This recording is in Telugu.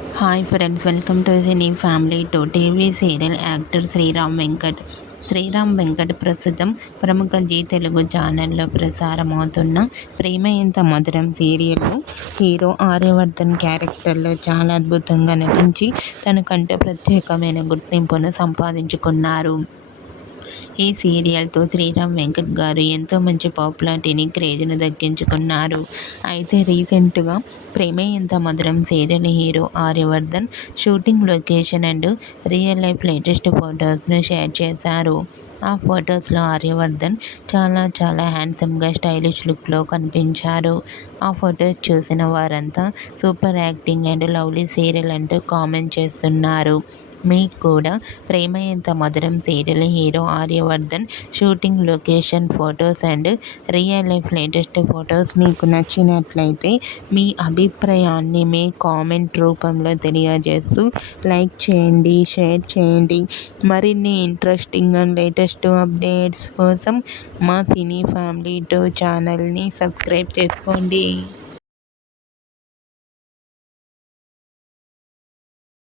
Hi friends, welcome to cine family to TV serial actor Sriram Venkat. Sriram Venkat ప్రస్తుతం ప్రముఖ జీ తెలుగు ఛానల్లో ప్రసారమవుతున్న ప్రేమ ఎంత మధురం సీరియల్లో హీరో ఆర్యవర్ధన్ క్యారెక్టర్లో చాలా అద్భుతంగా నటించి తనకంటే ప్రత్యేకమైన గుర్తింపును సంపాదించుకున్నారు. ఈ సీరియల్తో శ్రీరామ్ వెంకట్ గారు ఎంతో మంచి పాపులారిటీని, క్రేజ్ను దక్కించుకున్నారు. అయితే రీసెంట్గా Prema Entha Madhuram serial hero Aryavardhan shooting location and real life latest ఫొటోస్ను షేర్ చేశారు. ఆ ఫొటోస్లో ఆర్యవర్ధన్ చాలా హ్యాండ్సమ్గా స్టైలిష్ లుక్లో కనిపించారు. ఆ ఫొటోస్ చూసిన వారంతా super acting and lovely serial అంటూ కామెంట్ చేస్తున్నారు. మీకు కూడా ప్రేమ Entha Madhuram serial hero Aryavardhan shooting location photos and real life latest photos మీకు నచ్చినట్లయితే మీ అభిప్రాయాన్ని మీ కామెంట్ రూపంలో తెలియజేస్తూ లైక్ చేయండి, షేర్ చేయండి. మరిన్ని ఇంట్రెస్టింగ్ అండ్ లేటెస్ట్ అప్డేట్స్ కోసం మా సినీ ఫ్యామిలీ 2 ఛానల్ని సబ్స్క్రైబ్ చేసుకోండి.